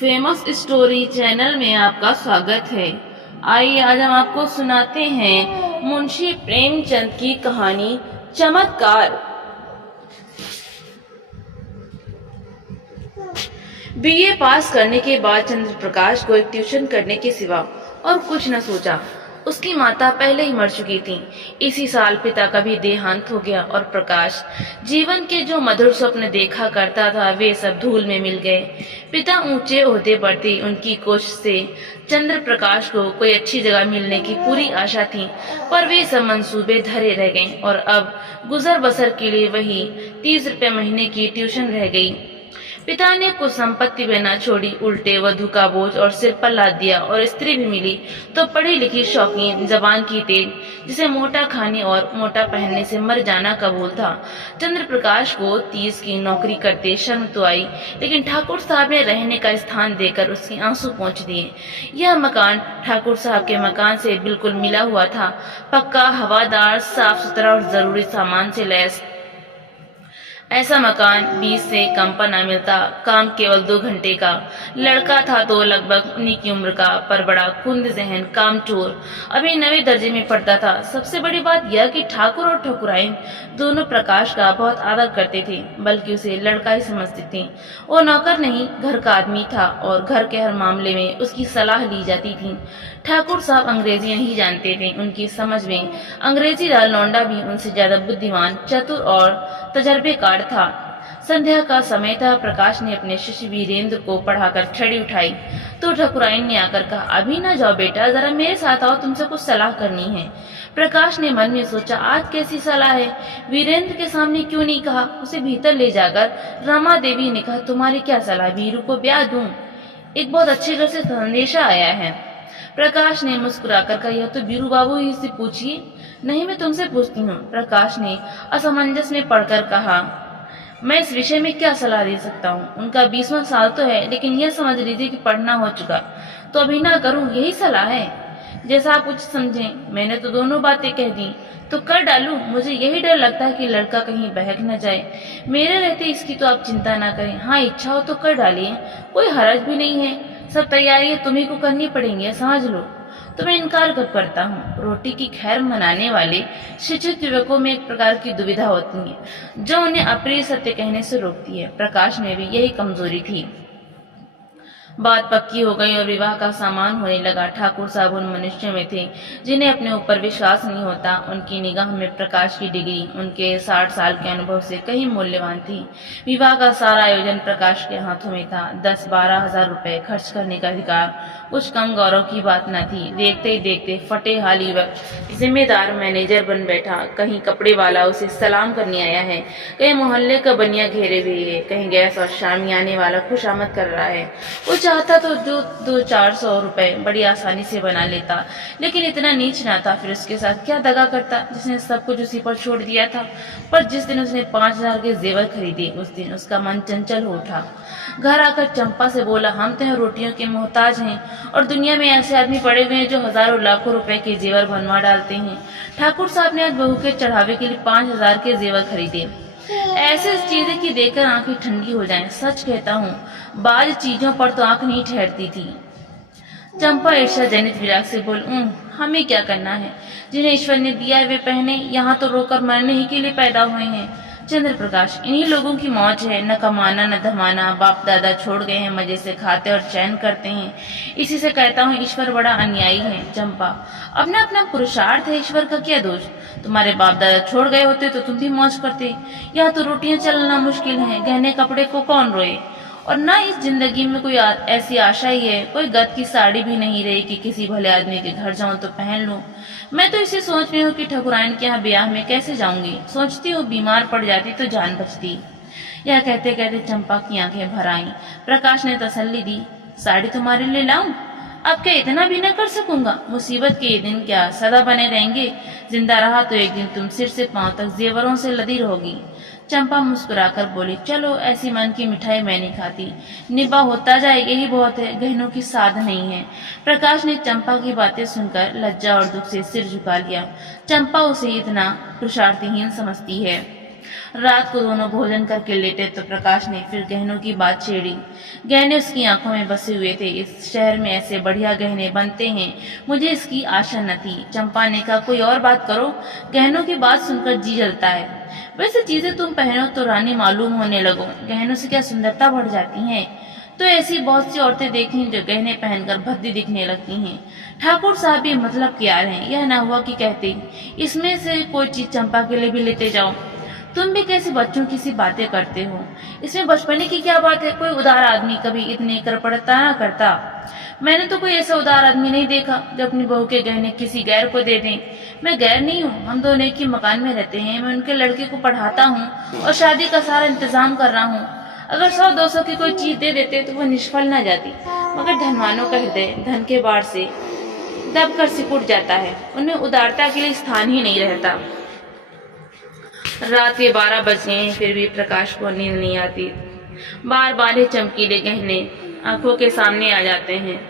Famous story channel में आपका स्वागत है। आइए आज हम आपको सुनाते हैं मुंशी प्रेमचंद की कहानी चमत्कार। बीए पास करने के बाद चंद्र प्रकाश को एक ट्यूशन करने के सिवा और कुछ न सोचा। उसकी माता पहले ही मर चुकी थी। इसी साल पिता का भी देहांत हो गया और प्रकाश जीवन के जो मधुर स्वप्न देखा करता था वे सब धूल में मिल गए। पिता ऊंचे ओहदे पर थे। उनकी कोशिश से चंद्र प्रकाश को कोई अच्छी जगह मिलने की पूरी आशा थी, पर वे सब मंसूबे धरे रह गए और अब गुजर बसर के लिए वही 30 रुपए महीने की ट्यूशन रह गई। पिता ने कुछ संपत्ति भी न छोड़ी, उल्टे वधु का बोझ और सिर पर लाद दिया। और स्त्री भी मिली तो पढ़ी लिखी, शौकीन, जबान की तेज, जिसे मोटा खाने और मोटा पहनने से मर जाना कबूल था। चंद्र प्रकाश को 30 की नौकरी करते शर्म तो आई, लेकिन ठाकुर साहब ने रहने का स्थान देकर उसके आंसू पोंछ दिए। यह मकान ठाकुर साहब के मकान से बिल्कुल मिला हुआ था, पक्का, हवादार, साफ सुथरा और जरूरी सामान से लैस। ऐसा मकान 20 से कम पर न मिलता। काम केवल 2 घंटे का। लड़का था तो लगभग उन्हीं की उम्र का, पर बड़ा कुंद जहन, कामचोर, अभी 9वीं दर्जे में पढ़ता था। सबसे बड़ी बात यह कि ठाकुर और ठकुराइन दोनों प्रकाश का बहुत आदर करते थे, बल्कि उसे लड़का ही समझते थे। वो नौकर नहीं, घर का आदमी था और घर के हर मामले में उसकी सलाह ली जाती थी। ठाकुर साहब अंग्रेजी नहीं जानते थे। उनकी समझ में अंग्रेजी दाल लौंडा भी उनसे ज्यादा बुद्धिमान, चतुर और तजर्बेकार था। संध्या का समय था। प्रकाश ने अपने शिष्य वीरेंद्र को पढ़ाकर छड़ी उठाई तो ठकुराइन ने आकर कहा, अभी ना जाओ बेटा, जरा मेरे साथ आओ, तुमसे कुछ सलाह करनी है। प्रकाश ने मन में सोचा, आज कैसी सलाह है? वीरेंद्र के सामने क्यों नहीं कहा? उसे भीतर ले जाकर रमा देवी ने कहा, तुम्हारी क्या सलाह? वीरू को ब्याह दूं? एक बहुत अच्छे घर से संदेशा आया है। प्रकाश ने मुस्कुराकर कहा, यह तो वीरू बाबू ही से पूछिए। नहीं, मैं तुमसे पूछती हूँ। प्रकाश ने असमंजस में पढ़कर कहा, मैं इस विषय में क्या सलाह दे सकता हूँ? उनका 20वां साल तो है, लेकिन यह समझ लीजिए कि पढ़ना हो चुका, तो अभी ना करूँ, यही सलाह है। जैसा आप कुछ समझें। मैंने तो दोनों बातें कह दी, तो कर डालूं? मुझे यही डर लगता है कि लड़का कहीं बहक न जाए। मेरे रहते इसकी तो आप चिंता ना करें। हाँ, इच्छा हो तो कर डालिए, कोई हरज भी नहीं है। सब तैयारियां तुम्ही को करनी पड़ेंगी, समझ लो। तो मैं इनकार कब करता हूँ? रोटी की खैर मनाने वाले शिक्षित युवकों में एक प्रकार की दुविधा होती है जो उन्हें अप्रिय सत्य कहने से रोकती है। प्रकाश में भी यही कमजोरी थी। बात पक्की हो गई और विवाह का सामान होने लगा। ठाकुर साहब उन मनुष्यों में थे जिन्हें अपने ऊपर विश्वास नहीं होता। उनकी निगाह में प्रकाश की डिग्री उनके 60 साल के अनुभव से कहीं मूल्यवान थी। विवाह का सारा आयोजन प्रकाश के हाथों में था। 10-12 हजार रुपए खर्च करने का अधिकार कुछ कम गौरव की बात न थी। देखते ही देखते फटे हाल युवक जिम्मेदार मैनेजर बन बैठा। कहीं कपड़े वाला उसे सलाम करने आया है, कहीं मोहल्ले का बनिया घेरे हुए है, कहीं गैस और शामियाने वाला खुशामद कर रहा है। वो चाहता तो जो 200-400 रुपए बड़ी आसानी से बना लेता, लेकिन इतना नीच ना था। फिर उसके साथ क्या दगा करता जिसने सब कुछ उसी पर छोड़ दिया था। पर जिस दिन उसने 5000 के जेवर खरीदे, उस दिन उसका मन चंचल हो उठा। घर आकर चंपा से बोला, हम तो रोटियों के मोहताज हैं और दुनिया में ऐसे आदमी पड़े हुए हैं जो हजारों लाखों रुपए के जेवर बनवा डालते हैं। ठाकुर साहब ने आज बहू के चढ़ावे के लिए 5000 के जेवर खरीदे। ऐसे चीजें की देखकर आंखें ठंडी हो जाएं। सच कहता हूँ, बाज चीजों पर तो आंख नहीं ठहरती थी। चंपा ईर्ष्या जनित विराग से बोल, हमें क्या करना है? जिन्हें ईश्वर ने दिया है वे पहने, यहाँ तो रोकर मरने ही के लिए पैदा हुए हैं। चंद्र प्रकाश, इन्हीं लोगों की मौज है, न कमाना न धमाना। बाप दादा छोड़ गए हैं, मजे से खाते और चैन करते हैं। इसी से कहता हूँ ईश्वर बड़ा अन्यायी है। चंपा, अपना अपना पुरुषार्थ है, ईश्वर का क्या दोष? तुम्हारे बाप दादा छोड़ गए होते तो तुम भी मौज करते। यहाँ तो रोटियां चलना मुश्किल है, गहने कपड़े को कौन रोए? और ना इस जिंदगी में कोई ऐसी आशा ही है, कोई गद की साड़ी भी नहीं रही कि किसी भले आदमी के घर जाऊं तो पहन लूं। मैं तो इसे सोच रही हूँ कि ठकुराइन के यहाँ ब्याह में कैसे जाऊंगी। सोचती हूँ बीमार पड़ जाती तो जान बचती। यह कहते कहते चंपा की आंखें भर आईं। प्रकाश ने तसल्ली दी, साड़ी तुम्हारे लिए लाऊं? अब क्या इतना भी न कर सकूंगा? मुसीबत के ये दिन क्या सदा बने रहेंगे? जिंदा रहा तो एक दिन तुम सिर से पांव तक जेवरों से लदी रहोगी। चंपा मुस्कुराकर बोली, चलो, ऐसी मन की मिठाई मैं नहीं खाती, निभा होता जाए यही बहुत है, गहनों की साध नहीं है। प्रकाश ने चंपा की बातें सुनकर लज्जा और दुख से सिर झुका लिया। चंपा उसे इतना पुरुषार्थहीन समझती है। रात को दोनों भोजन करके लेटे तो प्रकाश ने फिर गहनों की बात छेड़ी। गहने उसकी आंखों में बसे हुए थे। इस शहर में ऐसे बढ़िया गहने बनते हैं, मुझे इसकी आशा न थी। चंपा ने कहा, कोई और बात करो, गहनों की बात सुनकर जी जलता है। वैसे चीजें तुम पहनो तो रानी मालूम होने लगो, गहनों से क्या सुंदरता बढ़ जाती है। तो ऐसी बहुत सी औरतें देखी जो गहने पहनकर भद्दी दिखने लगती हैं। ठाकुर साहब भी मतलब क्या रहे, यह न हुआ कि कहते इसमें से कोई चीज चंपा के लिए भी लेते जाओ। तुम भी कैसे बच्चों की सी बातें करते हो, इसमें बचपने की क्या बात है। कोई उदार आदमी कभी इतने करपड़ता ना करता। मैंने तो कोई ऐसा उदार आदमी नहीं देखा जो अपनी बहू के गहने किसी गैर को दे दें। मैं गैर नहीं हूँ, हम दोनों एक ही मकान में रहते हैं। मैं उनके लड़के को पढ़ाता हूँ और शादी का सारा इंतजाम कर रहा हूँ। अगर 100-200 की कोई चीज दे देते तो वो निष्फल न जाती, मगर धनवानों का हृदय धन के बाढ़ से दब कर सिकुड़ जाता है, उनमें उदारता के लिए स्थान ही नहीं रहता। रात के 12 बज गए हैं, फिर भी प्रकाश को नींद नहीं आती। बार बार ये चमकीले गहने आंखों के सामने आ जाते हैं।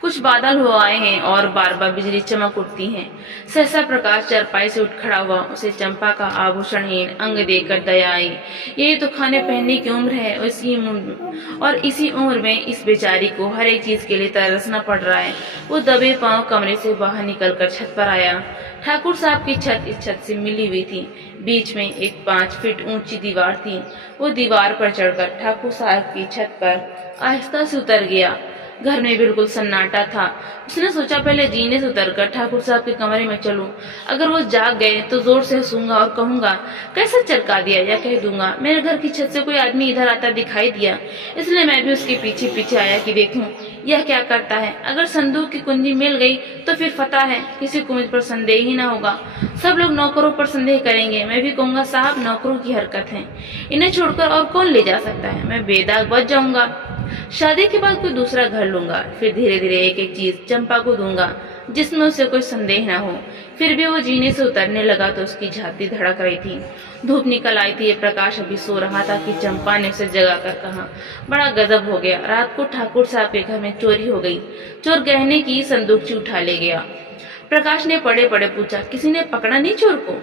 कुछ बादल हो आए हैं और बार बार बिजली चमक उठती है। सहसा प्रकाश चरपाई से उठ खड़ा हुआ। उसे चंपा का आभूषणहीन अंग देखकर दया आई। ये तो खाने पहनने की उम्र है, इसी उम्र में इस बेचारी को हर एक चीज के लिए तरसना पड़ रहा है। वो दबे पांव कमरे से बाहर निकलकर छत पर आया। ठाकुर साहब की छत इस छत से मिली हुई थी। बीच में एक 5 फीट ऊंची दीवार थी। वो दीवार पर चढ़कर ठाकुर साहब की छत पर आहिस्ता से उतर गया। घर में बिल्कुल सन्नाटा था। उसने सोचा पहले जीने से उतरकर ठाकुर साहब के कमरे में चलूं। अगर वो जाग गए तो जोर से हंसूंगा और कहूंगा, कैसे चरका दिया, या कह दूंगा मेरे घर की छत से कोई आदमी इधर आता दिखाई दिया, इसलिए मैं भी उसके पीछे पीछे आया कि देखूं यह क्या करता है। अगर संदूक की कुंजी मिल गई तो फिर फतह है, किसी को मुझ पर संदेह ही ना होगा। सब लोग नौकरों पर संदेह करेंगे, मैं भी कहूंगा साहब नौकरों की हरकत है, इन्हें छोड़कर और कौन ले जा सकता है। मैं बेदाग बच जाऊंगा। शादी के बाद कोई दूसरा घर लूंगा, फिर धीरे धीरे एक एक चीज चंपा को दूंगा जिसमें उसे कोई संदेह न हो। फिर भी वो जीने से उतरने लगा तो उसकी छाती धड़क रही थी। धूप निकल आई थी। प्रकाश अभी सो रहा था कि चंपा ने उसे जगाकर कहा, बड़ा गजब हो गया, रात को ठाकुर साहब के घर में चोरी हो गई। चोर गहने की संदूकची उठा ले गया। प्रकाश ने पड़े पड़े पूछा, किसी ने पकड़ा नहीं चोर को?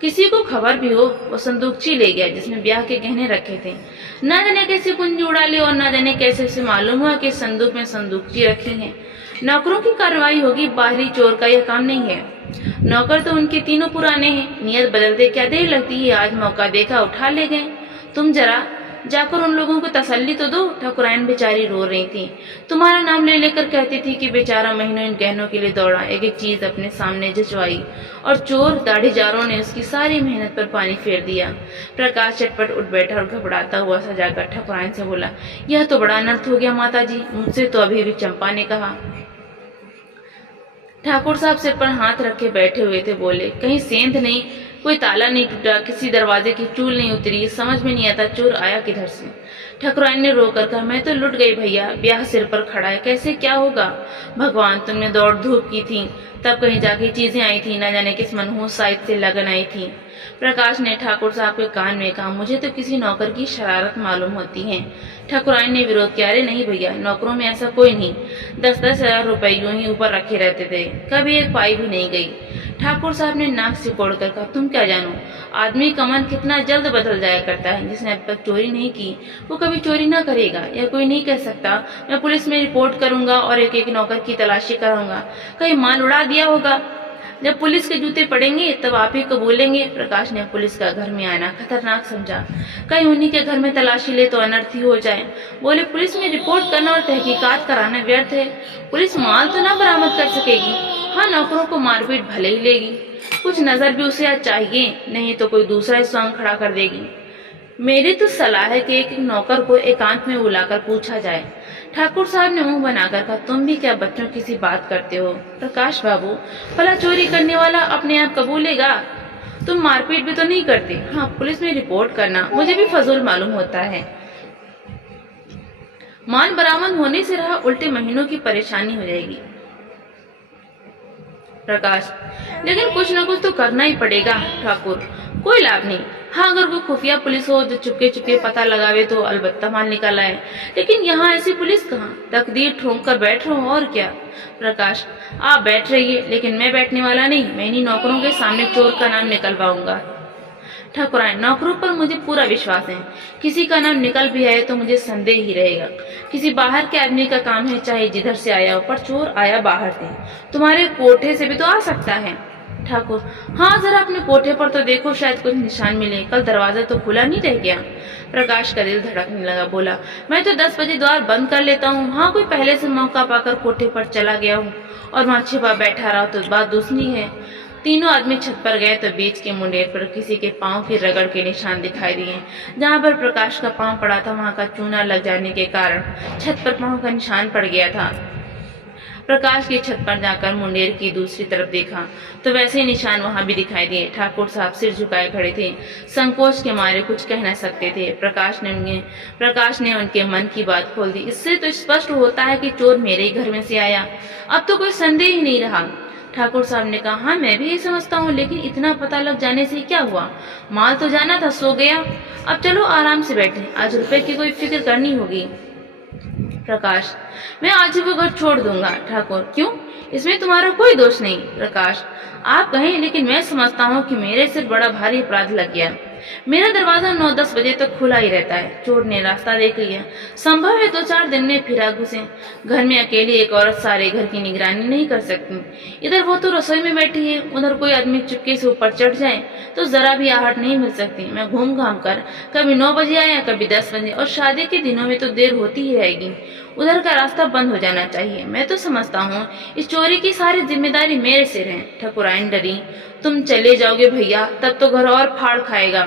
किसी को खबर भी हो, वो संदूकची ले गया जिसमें ब्याह के गहने रखे थे। न जाने कैसे कुंजी उड़ा ली और न जाने कैसे उसे मालूम हुआ कि संदूक में संदूकची रखी है। नौकरों की कार्रवाई होगी, बाहरी चोर का यह काम नहीं है। नौकर तो उनके तीनों पुराने हैं, नियत बदलते क्या देर लगती है। आज मौका देखा, उठा ले गए। तुम जरा जाकर उन लोगों को तसल्ली तो दो। ठाकुराइन बेचारी रो रही थी। तुम्हारा नाम ले लेकर कहती थी कि बेचारा महीनों इन गहनों के लिए दौड़ा, एक एक चीज अपने सामने जचवाई, और चोर दाढ़ीजारों ने उसकी सारी मेहनत पर पानी फेर दिया। प्रकाश चटपट उठ बैठा और घबराता हुआ सजाकर ठाकुराइन से बोला, यह तो बड़ा अनर्थ हो गया माता जी, मुझसे तो अभी भी चंपा ने कहा। ठाकुर साहब सिर पर हाथ रखे बैठे हुए थे। बोले, कहीं सेंध नहीं, कोई ताला नहीं टूटा, किसी दरवाजे की चूल नहीं उतरी, समझ में नहीं आता चोर आया किधर से। ठाकुराइन ने रोकर कहा, मैं तो लुट गई भैया, ब्याह सिर पर खड़ा है, कैसे क्या होगा। भगवान, तुमने दौड़ धूप की थी, तब कहीं जाके चीजें आई थी, न जाने किस मनहूस साइड से लगन आई थी। प्रकाश ने ठाकुर साहब के कान में कहा, मुझे तो किसी नौकर की शरारत मालूम होती है। ठाकुराइन ने विरोध किया, अरे नहीं भैया, नौकरों में ऐसा कोई नहीं, 10-10 हजार रुपए यूं ही ऊपर रखे रहते थे, कभी एक पाई भी नहीं गई। ठाकुर साहब ने नाक सिकोड़कर कहा, तुम क्या जानो, आदमी का मन कितना जल्द बदल जाया करता है। जिसने अब तक चोरी नहीं की वो कभी चोरी ना करेगा, यह कोई नहीं कह सकता। मैं पुलिस में रिपोर्ट करूंगा और एक एक नौकर की तलाशी कराऊंगा, कहीं माल उड़ा दिया होगा। जब पुलिस के जूते पड़ेंगे तब आप ही कबूलेंगे। प्रकाश ने पुलिस का घर में आना खतरनाक समझा, कहीं उन्हीं के घर में तलाशी ले तो अनर्थ ही हो जाए। बोले, पुलिस में रिपोर्ट करना और तहकीकात कराना व्यर्थ है, पुलिस माल तो ना बरामद कर सकेगी। हाँ, नौकरों को मारपीट भले ही लेगी, कुछ नजर भी उसे आज चाहिए, नहीं तो कोई दूसरा स्वांग खड़ा कर देगी। मेरी तो सलाह है कि एक नौकर को एकांत में बुलाकर पूछा जाए। ठाकुर साहब ने मुंह बनाकर कहा, तुम भी क्या बच्चों की सी बात करते हो। प्रकाश बाबू, भला चोरी करने वाला अपने आप कबूलेगा? तुम मारपीट भी तो नहीं करते। हाँ, पुलिस में रिपोर्ट करना मुझे भी फजूल मालूम होता है। माल बरामद होने से रहा, उल्टे महीनों की परेशानी हो जाएगी। प्रकाश, लेकिन कुछ न कुछ तो करना ही पड़ेगा ठाकुर, कोई लाभ नहीं। हाँ, अगर कोई खुफिया पुलिस हो जो चुपके चुपके पता लगावे तो अलबत्ता माल निकाल आए, लेकिन यहाँ ऐसी पुलिस कहाँ, तकदीर ठोंक कर बैठ रहा हूँ और क्या। प्रकाश, आप बैठ रहिए, लेकिन मैं बैठने वाला नहीं, मैं इन्हीं नौकरों के सामने चोर का नाम निकलवाऊंगा। ठाकुराइन, नौकरों पर मुझे पूरा विश्वास है। किसी का नाम निकल भी आए तो मुझे संदेह ही रहेगा। किसी बाहर के आदमी का काम है, चाहे जिधर से आया हो, पर चोर आया बाहर से। तुम्हारे कोठे से भी तो आ सकता है। ठाकुर, हाँ जरा अपने कोठे पर तो देखो, शायद कुछ निशान मिले। कल दरवाजा तो खुला नहीं रह गया। प्रकाश का दिल धड़कने लगा। बोला, मैं तो 10 बजे द्वार बंद कर लेता हूँ। हाँ, कोई पहले से मौका पाकर कोठे पर चला गया हूँ और वहाँ छिपा बैठा रहा तो बात दूसरी है। तीनों आदमी छत पर गए तो बीच के मुंडेर पर किसी के पांव की रगड़ के निशान दिखाई दिए। जहाँ पर प्रकाश का पांव पड़ा था वहाँ का चूना लग जाने के कारण छत पर पांव का निशान पड़ गया था। प्रकाश की छत पर जाकर मुंडेर की दूसरी तरफ देखा तो वैसे ही निशान वहां भी दिखाई दिए। ठाकुर साहब सिर झुकाए खड़े थे, संकोच के मारे कुछ कह न सकते थे। प्रकाश ने उनके मन की बात खोल दी। इससे तो स्पष्ट होता है कि चोर मेरे ही घर में से आया। अब तो कोई संदेह ही नहीं रहा। ठाकुर साहब ने कहा, हाँ मैं भी यही समझता हूँ, लेकिन इतना पता लग जाने से क्या हुआ? माल तो जाना था, सो गया। अब चलो आराम से बैठे, आज रुपए की कोई फिक्र करनी होगी। प्रकाश, मैं आज ही वो घर छोड़ दूंगा। ठाकुर, क्यों? इसमें तुम्हारा कोई दोष नहीं। प्रकाश, आप कहें, लेकिन मैं समझता हूँ कि मेरे सिर बड़ा भारी अपराध लग गया। मेरा दरवाजा 9-10 बजे तक खुला ही रहता है। चोर ने रास्ता देख लिया। संभव है 2-4 दिन में फिरा घुसे। घर में अकेली एक औरत सारे घर की निगरानी नहीं कर सकती। इधर वो तो रसोई में बैठी है, उधर कोई आदमी चुपके से ऊपर चढ़ जाए तो जरा भी आहट नहीं मिल सकती। मैं घूम घाम कर कभी 9 बजे आया, कभी 10 बजे, और शादी के दिनों में तो देर होती ही रहेगी। उधर का रास्ता बंद हो जाना चाहिए। मैं तो समझता हूँ इस चोरी की सारी जिम्मेदारी मेरे सिर है। ठाकुराइन डरी, तुम चले जाओगे भैया, तब तो घर और फाड़ खाएगा।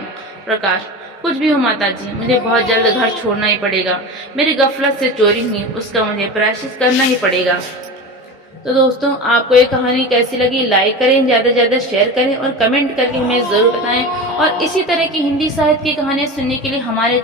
प्रकाश, कुछ भी हो माता जी, मुझे बहुत जल्द घर छोड़ना ही पड़ेगा। मेरी गफलत से चोरी हुई, उसका मुझे प्रायश्चित करना ही पड़ेगा। तो दोस्तों, आपको ये कहानी कैसी लगी? लाइक करें, ज्यादा से ज्यादा शेयर करें और कमेंट करके हमें जरूर बताएं। और इसी तरह की हिंदी साहित्य की कहानियां सुनने के लिए हमारे